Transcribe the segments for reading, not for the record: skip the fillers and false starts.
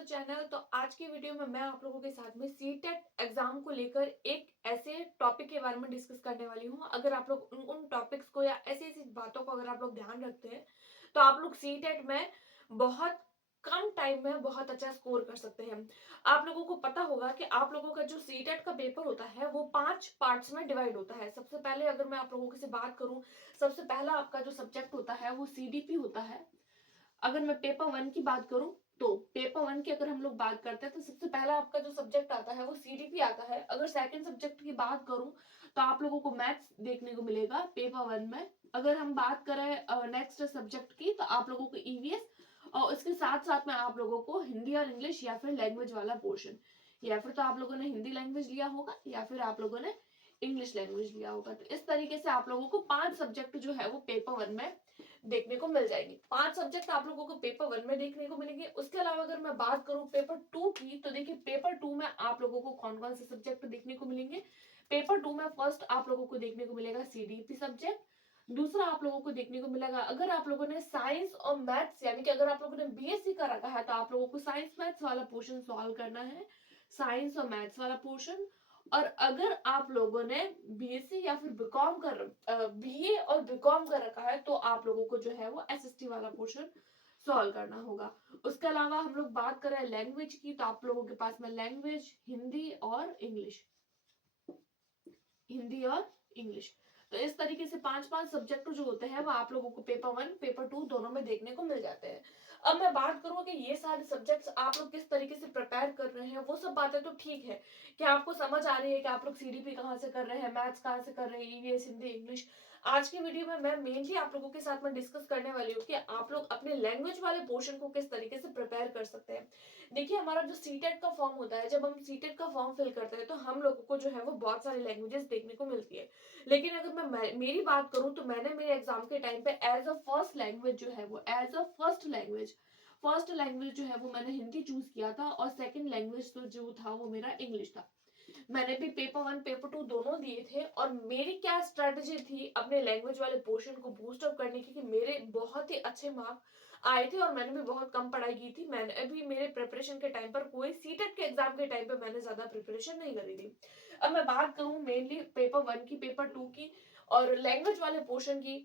The channel. तो आज की वीडियो में मैं आप लोगों के साथ में सीटेट एग्जाम को लेकर एक ऐसे टॉपिक के बारे में डिस्कस करने वाली हूँ। अगर आप लोग उन टॉपिक्स को या ऐसी ऐसी बातों को अगर आप लोग ध्यान रखते हैं तो आप लोग सीटेट में बहुत कम टाइम में बहुत अच्छा स्कोर कर सकते हैं। आप लोगों को पता होगा कि आप लोगों का जो सीटेट का पेपर होता है वो 5 पार्ट्स में डिवाइड होता है। सबसे पहले अगर मैं आप लोगों से बात करूं, सबसे पहला आपका जो सब्जेक्ट होता है वो सीडीपी होता है। अगर मैं पेपर वन की बात करूं तो पेपर वन की अगर हम लोग बात करते हैं तो सबसे पहला आपका जो सब्जेक्ट आता है वो सीडीपी आता है। अगर सेकंड सब्जेक्ट की बात करूं तो आप लोगों को मैथ्स देखने को मिलेगा पेपर वन में। अगर हम बात करें नेक्स्ट सब्जेक्ट की तो आप लोगों को ईवीएस, और उसके साथ साथ में आप लोगों को हिंदी और इंग्लिश या फिर लैंग्वेज वाला पोर्शन, या फिर तो आप लोगों ने हिंदी लैंग्वेज लिया होगा या फिर आप लोगों ने इंग्लिश लैंग्वेज लिया होगा। तो इस तरीके से आप लोगों को 5 सब्जेक्ट जो है वो पेपर वन में देखने को मिल जाएगी। 5 सब्जेक्ट आप लोगों को पेपर वन में देखने को मिलेंगे। उसके अलावा अगर मैं बात करूं पेपर टू की तो देखिए पेपर टू में आप लोगों को कौन कौन से सब्जेक्ट देखने को मिलेंगे। पेपर टू में फर्स्ट आप लोगों को देखने को मिलेगा सीडीपी सब्जेक्ट। दूसरा आप लोगों को देखने को मिलेगा, अगर आप लोगों ने साइंस और मैथ्स यानी कि अगर आप लोगों ने बीएससी कर रखा है तो आप लोगों को साइंस मैथ्स वाला पोर्शन सॉल्व करना है, साइंस और मैथ्स वाला पोर्शन। और अगर आप लोगों ने बीएससी या फिर बीकॉम कर बीए और बीकॉम कर रखा है तो आप लोगों को जो है वो एसएसटी वाला पोर्शन सॉल्व करना होगा। उसके अलावा हम लोग बात करें लैंग्वेज की तो आप लोगों के पास में लैंग्वेज हिंदी और इंग्लिश, हिंदी और इंग्लिश। तो इस तरीके से 5-5 सब्जेक्ट जो होते हैं वो आप लोगों को पेपर वन पेपर टू दोनों में देखने को मिल जाते हैं। अब मैं बात करूं कि ये सारे सब्जेक्ट्स आप लोग किस तरीके से प्रिपेयर कर रहे हैं, वो सब बातें तो ठीक है कि आपको समझ आ रही है कि आप लोग सीडीपी कहाँ से कर रहे हैं, मैथ्स कहाँ से कर रहे हैं, ईवीएस, हिंदी, इंग्लिश। आज की वीडियो में मैं मेनली आप लोगों के साथ में डिस्कस करने वाली हूँ कि आप लोग अपने लैंग्वेज वाले पोर्शन को किस तरीके से प्रिपेयर कर सकते हैं। देखिए हमारा जो सीटेट का फॉर्म होता है, जब हम सीटेट का फॉर्म फिल करते हैं तो हम लोगों को जो है वो बहुत सारी लैंग्वेजेस देखने को मिलती है। लेकिन अगर मैं मेरी बात करूं तो मैंने मेरे एग्जाम के टाइम पे एज अ फर्स्ट लैंग्वेज जो है वो एज अ फर्स्ट लैंग्वेज जो है वो मैंने हिंदी चूज किया था, और सेकंड लैंग्वेज तो जो था वो मेरा इंग्लिश था। मैंने भी पेपर वन पेपर टू दोनों दिए थे, और मेरी क्या स्ट्रेटेजी थी अपने लैंग्वेज वाले पोर्शन को बूस्ट अप करने की कि मेरे बहुत ही अच्छे मार्क आए थे और मैंने भी बहुत कम पढ़ाई की थी। मैंने अभी मेरे प्रिपरेशन के टाइम पर कोई सीटेट के एग्जाम के टाइम पे मैंने ज्यादा प्रिपरेशन नहीं करी थी। अब मैं बात करूं मेनली पेपर वन की पेपर टू की और लैंग्वेज वाले पोर्शन की,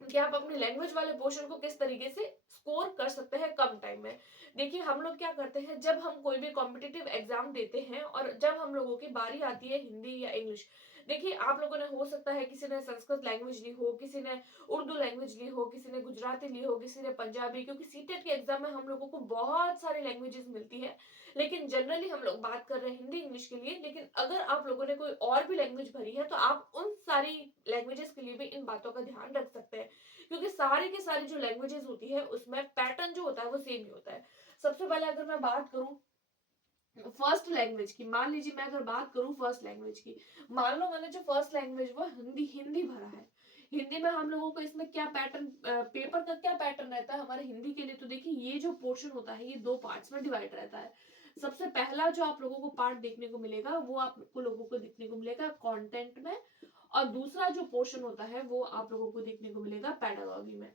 कि आप अपने लैंग्वेज वाले पोर्शन को किस तरीके से स्कोर कर सकते हैं कम टाइम में। देखिए हम लोग क्या करते हैं, जब हम कोई भी कॉम्पिटिटिव एग्जाम देते हैं और जब हम लोगों की बारी आती है हिंदी या इंग्लिश, देखिए आप लोगों ने हो सकता है किसी ने संस्कृत लैंग्वेज ली हो, किसी ने उर्दू लैंग्वेज ली हो, किसी ने गुजराती ली हो, किसी ने पंजाबी, क्योंकि सीटेट के एग्जाम में हम लोगों को बहुत सारी लैंग्वेजेस मिलती है। लेकिन जनरली हम लोग बात कर रहे हैं हिंदी इंग्लिश के लिए, लेकिन अगर आप लोगों ने कोई और भी लैंग्वेज भरी है तो आप उन सारी लैंग्वेजेस के लिए भी इन बातों का ध्यान रख सकते हैं, क्योंकि सारी की सारी जो लैंग्वेजेस होती है उसमें पैटर्न जो होता है वो सेम ही होता है। सबसे पहले अगर मैं बात करूं फर्स्ट लैंग्वेज की, मान लीजिए मैं अगर बात करूं फर्स्ट लैंग्वेज की, मान लो मैंने जो फर्स्ट लैंग्वेज वो हिंदी हिंदी भरा है। हिंदी में हम लोगों को इसमें क्या पैटर्न, पेपर का क्या पैटर्न रहता है हमारे हिंदी के लिए, तो देखिए ये जो पोर्शन होता है ये दो पार्ट्स में डिवाइड रहता है। सबसे पहला जो आप लोगों को पार्ट देखने को मिलेगा वो आपको लोगों को देखने को मिलेगा कंटेंट में, और दूसरा जो पोर्शन होता है वो आप लोगों को देखने को मिलेगा पैडागॉजी में।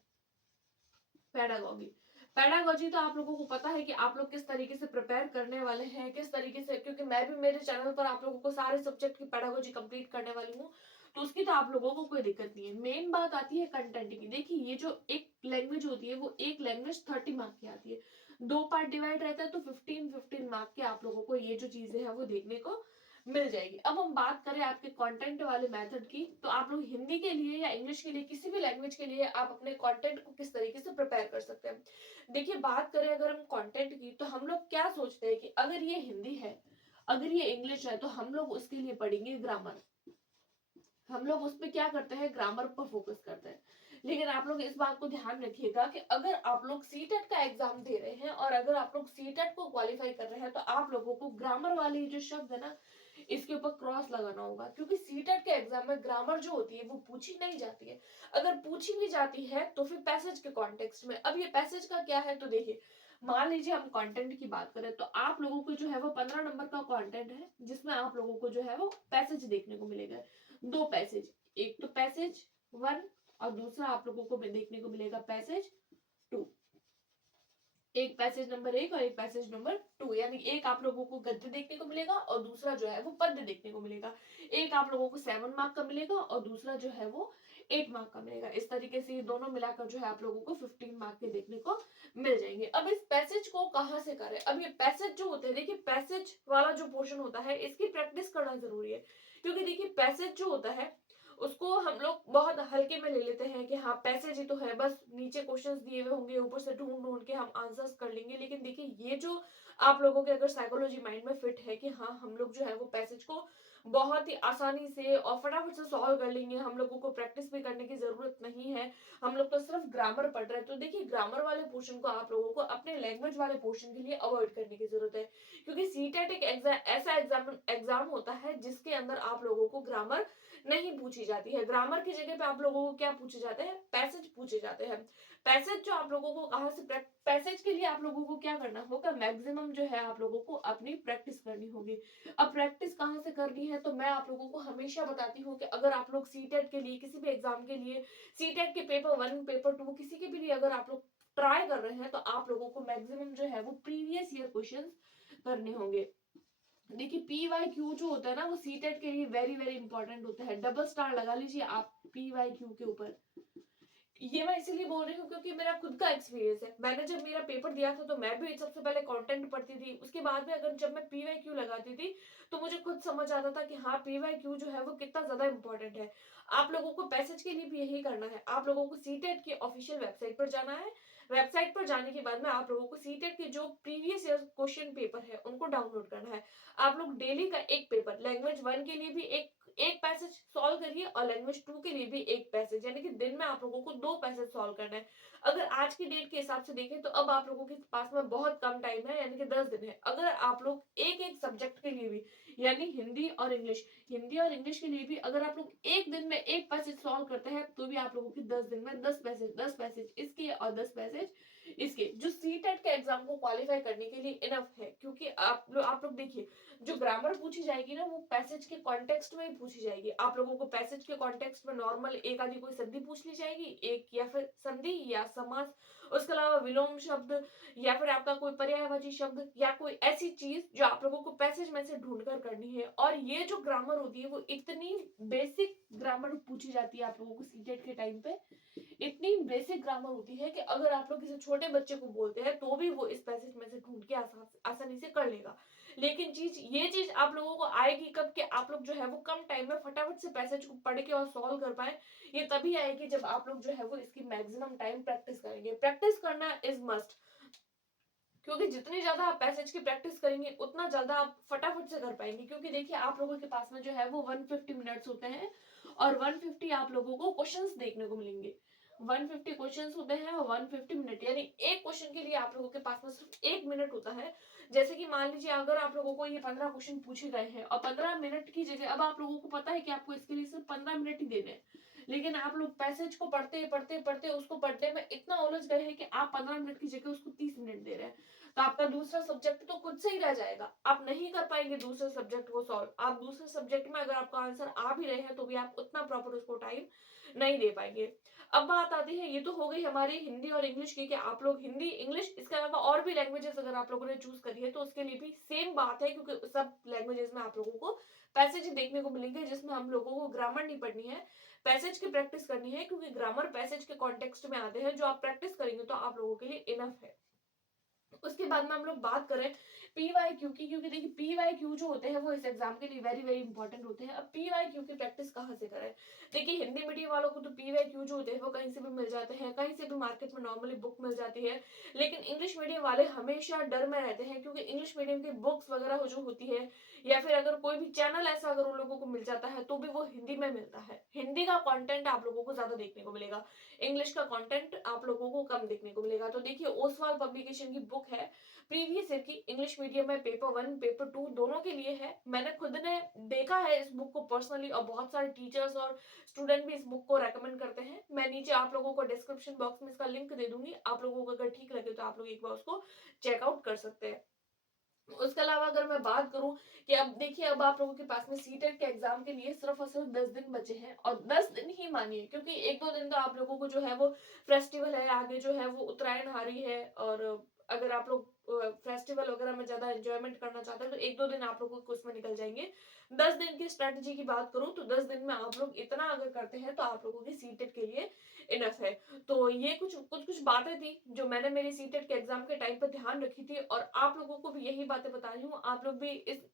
पैडागॉजी, पैडागॉजी तो आप लोगों को पता है कि आप लोग किस तरीके से प्रिपेयर करने वाले हैं, किस तरीके से, क्योंकि मैं भी मेरे चैनल पर आप लोगों को सारे सब्जेक्ट की पैडागॉजी कंप्लीट करने वाली हूँ, तो उसकी तो आप लोगों को कोई दिक्कत नहीं है। मेन बात आती है कंटेंट की। देखिए ये जो एक लैंग्वेज होती है वो एक लैंग्वेज 30 मार्क की आती है, दो पार्ट डिवाइड रहता है, तो 15-15 मार्क के आप लोगों को ये जो चीजें हैं वो देखने को मिल जाएगी। अब हम बात करें आपके कंटेंट वाले मेथड की, तो आप लोग हिंदी के लिए या इंग्लिश के लिए किसी भी लैंग्वेज के लिए आप अपने कंटेंट को किस तरीके से प्रिपेयर कर सकते हैं। देखिए बात करें अगर हम कंटेंट की, तो हम लोग क्या सोचते हैं कि अगर ये हिंदी है, अगर ये इंग्लिश है, तो हम लोग उसके लिए पढ़ेंगे ग्रामर। हम लोग उस पर क्या करते हैं, ग्रामर पर फोकस करते हैं। लेकिन आप लोग इस बात को ध्यान रखिएगा कि अगर आप लोग सीटेट का एग्जाम दे रहे हैं और अगर आप लोग सीटेट को क्वालिफाई कर रहे हैं तो आप लोगों को ग्रामर वाली जो शब्द है ना इसके ऊपर क्रॉस लगाना होगा, क्योंकि सीटेट के एग्जाम में ग्रामर जो होती है वो पूछी नहीं जाती है। अगर पूछी भी जाती है तो फिर पैसेज के कॉन्टेक्स्ट में। अब ये पैसेज का क्या है, तो देखिए मान लीजिए हम कंटेंट की बात करें तो आप लोगों को जो है वो 15 नंबर का कंटेंट है जिसमें आप लोगों को जो है वो पैसेज देखने को मिलेगा, दो पैसेज, एक तो पैसेज वन और दूसरा आप लोगों को देखने को मिलेगा पैसेज टू। एक पैसेज नंबर 1 और एक पैसेज नंबर 2, यानी एक आप लोगों को गद्य देखने को मिलेगा और दूसरा जो है वो पद्य देखने को मिलेगा। एक आप लोगों को 7 मार्क का मिलेगा और दूसरा जो है वो 8 मार्क का मिलेगा। इस तरीके से ये दोनों मिलाकर जो है आप लोगों को 15 मार्क के देखने को मिल जाएंगे। अब इस पैसेज को कहाँ से करें? अब ये पैसेज जो होते हैं, देखिए पैसेज वाला जो पोर्शन होता है इसकी प्रैक्टिस करना जरूरी है, क्योंकि देखिए पैसेज जो होता है उसको हम लोग बहुत हल्के में ले लेते हैं कि हाँ पैसेज ही तो है, बस नीचे क्वेश्चंस दिए हुए होंगे, ऊपर से ढूंढ ढूंढ के हम आंसर्स कर लेंगे। लेकिन देखिए ये जो आप लोगों के अगर साइकोलॉजी माइंड में फिट है कि हाँ हम लोग जो है वो पैसेज को बहुत ही आसानी से और फटाफट से सॉल्व कर लेंगे, हम लोगों को प्रैक्टिस भी करने की जरूरत नहीं है, हम लोग तो सिर्फ ग्रामर पढ़ रहे हैं, तो देखिए ग्रामर वाले पोर्शन को आप लोगों को अपने लैंग्वेज वाले पोर्शन के लिए अवॉइड करने की जरूरत है। क्योंकि सीटेट एक ऐसा एग्जाम होता है जिसके अंदर आप लोगों को ग्रामर नहीं पूछी जाती है। ग्रामर की जगह पे आप लोगों को क्या पूछे जाते हैं? पैसेज पूछे जाते हैं। पैसेज जो आप लोगों को कहाँ से पैसेज के लिए आप लोगों को क्या करना होगा? मैक्सिमम जो है आप लोगों को अपनी प्रैक्टिस करनी होगी। अब प्रैक्टिस कहाँ से करनी है, तो मैं आप लोगों को हमेशा बताती हूँ कि अगर आप लोग सीटेट के लिए, किसी भी एग्जाम के लिए, सीटेट के पेपर 1 पेपर 2 किसी के भी लिए अगर आप लोग ट्राई कर रहे हैं, तो आप लोगों को मैक्सिमम जो है वो प्रीवियस ईयर क्वेश्चन करने होंगे। देखिए पी वाई क्यू जो होता है ना वो सीटेट के लिए वेरी वेरी इंपॉर्टेंट होता है। डबल स्टार लगा लीजिए आप पी वाई क्यू के ऊपर। ये मैं इसीलिए बोल रही हूँ क्योंकि मेरा खुद का एक्सपीरियंस है। मैंने जब मेरा पेपर दिया था तो मैं भी सबसे पहले कंटेंट पढ़ती थी, उसके बाद में अगर जब मैं पी वाई क्यू लगाती थी तो मुझे खुद समझ आता था कि हाँ पी वाई क्यू जो है वो कितना ज्यादा इंपॉर्टेंट है। आप लोगों को पैसेज के लिए भी यही करना है। आप लोगों को सीटेट की ऑफिशियल वेबसाइट पर जाना है। वेबसाइट पर जाने के बाद में आप लोगों को सीटेट के जो प्रीवियस ईयर क्वेश्चन पेपर है उनको डाउनलोड करना है। आप लोग डेली का एक पेपर, लैंग्वेज 1 के लिए भी एक एक पैसेज सॉल्व करिए और लैंग्वेज 2 के लिए भी एक पैसेज, यानी कि दिन में आप लोगों को 2 पैसेज सॉल्व करना है। अगर आज की डेट के हिसाब से देखें तो अब आप लोगों के पास में बहुत कम टाइम है, यानी कि 10 दिन है। अगर आप लोग एक एक सब्जेक्ट के लिए भी, यानी हिंदी और इंग्लिश के लिए भी अगर आप लोग एक दिन में एक पैसेज सॉल्व करते हैं तो भी आप लोगों की 10 दिन में 10 पैसेज इसके और 10 पैसेज इसके जो सी टेट के एग्जाम को क्वालिफाई करने के लिए इनफ है। क्योंकि आप लोग देखिए जो ग्रामर पूछी जाएगी ना वो पैसेज के कॉन्टेक्स्ट में ही पूछी जाएगी। आप लोगों को पैसेज के कॉन्टेक्स्ट में नॉर्मल एक आधी कोई संधि पूछ ली जाएगी, एक या फिर संधि या समास, उसके अलावा विलोम शब्द या फिर आपका कोई पर्यायवाची शब्द या कोई ऐसी चीज जो आप लोगों को पैसेज में से ढूंढ कर करनी है। और ये जो ग्रामर होती है वो इतनी बेसिक ग्रामर पूछी जाती है आप लोगों को सीटेट के टाइम पे, इतनी बेसिक ग्रामर होती है कि अगर आप लोग किसी छोटे बच्चे को बोलते हैं तो भी वो इस पैसेज में से ढूंढ के आसानी से कर लेगा। लेकिन ये चीज आप लोगों को आएगी कब कि आप लोग जो है वो कम टाइम में फटाफट से पैसेज को पढ़ के और सॉल्व कर पाए। ये तभी आएगी जब आप लोग जो है वो इसकी मैक्सिमम टाइम प्रैक्टिस करेंगे। प्रैक्टिस करना इज मस्ट, क्योंकि जितनी ज्यादा आप पैसेज की प्रैक्टिस करेंगे उतना ज्यादा आप फटाफट से कर पाएंगे। क्योंकि देखिए आप लोगों के पास में जो है वो 150 मिनट्स होते हैं और 150 आप लोगों को क्वेश्चंस देखने को मिलेंगे। 150 क्वेश्चंस होते हैं और 150 मिनट, यानी एक क्वेश्चन के लिए आप लोगों के पास में सिर्फ 1 मिनट होता है। जैसे कि मान लीजिए अगर आप लोगों को ये 15 क्वेश्चन पूछे गए हैं और 15 मिनट की जगह अब आप लोगों को पता है कि आपको इसके लिए सिर्फ 15 मिनट ही देने हैं, लेकिन आप लोग पैसेज को पढ़ते पढ़ते पढ़ते उसको पढ़ने में इतना उलझ गए हैं कि आप 15 मिनट की जगह उसको 30 मिनट दे रहे हैं, तो आपका दूसरा सब्जेक्ट तो खुद से ही रह जाएगा। आप नहीं कर पाएंगे दूसरे सब्जेक्ट को सॉल्व। आप दूसरे सब्जेक्ट में अगर आपका आंसर आ भी रहे हैं तो भी आप उतना प्रॉपर उसको टाइम नहीं दे पाएंगे। अब बात आती है, ये तो हो गई हमारी हिंदी और इंग्लिश की कि आप लोग हिंदी इंग्लिश इसके अलावा और भी लैंग्वेजेस अगर आप लोगों ने चूज करी है तो उसके लिए भी सेम बात है, क्योंकि सब लैंग्वेजेस में आप लोगों को पैसेज देखने को मिलेंगे जिसमें हम लोगों को ग्रामर नहीं पढ़नी है, पैसेज की प्रैक्टिस करनी है। क्योंकि ग्रामर पैसेज के कॉन्टेक्स्ट में आते हैं, जो आप प्रैक्टिस करेंगे तो आप लोगों के लिए इनफ है। उसके बाद में हम लोग बात करें पी वाई क्यू की, क्योंकि देखिए पी वाई क्यू जो होते हैं वो इस एग्जाम के लिए वेरी वेरी इंपॉर्टेंट होते हैं। अब पी वाई क्यू की प्रैक्टिस कहाँ से करें? देखिए हिंदी मीडियम वालों को तो पी वाई क्यू जो होते हैं वो कहीं से भी मिल जाते हैं, कहीं से भी मार्केट में नॉर्मली बुक मिल जाती है। लेकिन इंग्लिश मीडियम वाले हमेशा डर में रहते हैं, क्योंकि इंग्लिश मीडियम की बुक्स वगैरह जो होती है या फिर अगर कोई भी चैनल ऐसा अगर उन लोगों को मिल जाता है तो भी वो हिंदी में मिलता है। हिंदी का कॉन्टेंट आप लोगों को ज्यादा देखने को मिलेगा, इंग्लिश का कंटेंट आप लोगों को कम देखने को मिलेगा। तो देखिए ओसवाल पब्लिकेशन की बुक है प्रीवियस ईयर की, इंग्लिश मीडियम में पेपर 1 पेपर 2 दोनों के लिए है। मैंने खुद ने देखा है इस बुक को पर्सनली और बहुत सारे टीचर्स और स्टूडेंट भी इस बुक को रेकमेंड करते हैं। मैं नीचे आप लोगों को डिस्क्रिप्शन बॉक्स में इसका लिंक दे दूंगी, आप लोगों को अगर ठीक लगे तो आप लोग एक बार उसको चेकआउट कर सकते हैं। उसके अलावा अगर मैं बात करूं कि अब देखिए अब आप लोगों के पास में सीटेट के एग्जाम के लिए सिर्फ और सिर्फ 10 दिन बचे हैं, और 10 दिन ही मानिए, क्योंकि एक दो दिन तो आप लोगों को जो है वो फेस्टिवल है, आगे जो है वो उत्तरायण आ रही है और अगर आप लोग फेस्टिवल वगैरह में ज़्यादा एन्जॉयमेंट करना चाहते हैं, तो 1-2 दिन आप लोगों को उसमें निकल जाएँगे। 10 दिन की स्ट्रैटेजी की बात करूँ, तो 10 दिन में आप लोग इतना अगर करते हैं, तो आप लोगों की सीटेट के लिए इनफ है। तो ये कुछ बातें थी, जो मैंने मेरी सीटेट के एग्ज़ाम के टाइम पे ध्यान रखी थी, और आप लोगों को भी यही बातें बता रही हूँ। आप लोग भी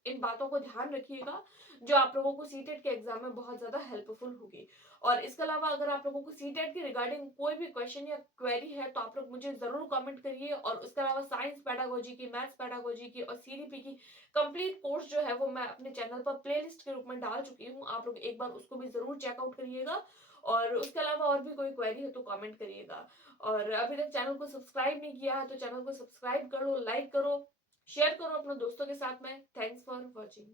इन बातों को ध्यान रखिएगा, जो आप लोगों को सीटेट के एग्ज़ाम में बहुत ज़्यादा हेल्पफुल होगी। और इसके अलावा अगर आप लोगों को सीटेट के रिगार्डिंग कोई भी क्वेश्चन या क्वेरी है, तो आप लोग मुझे ज़रूर कमेंट करिए। और उसके अलावा साइंस पेडागोजी की, मैथ्स पेडागोजी की और सीडीपी की कंप्लीट कोर्स जो है, वो मैं अपने चैनल पर प्लेलिस्ट के रूप में डाल चुकी हूँ। आप लोग एक बार उसको भी ज़रूर चेकआउट करिएगा। और उसके अलावा और भी कोई क्वेरी हो तो कमेंट करिएगा। और अभी तक चैनल को सब्सक्राइब नहीं किया है, तो चैनल को सब्सक्राइब करो, लाइक करो, शेयर करो अपने दोस्तों के साथ में। Thanks for watching.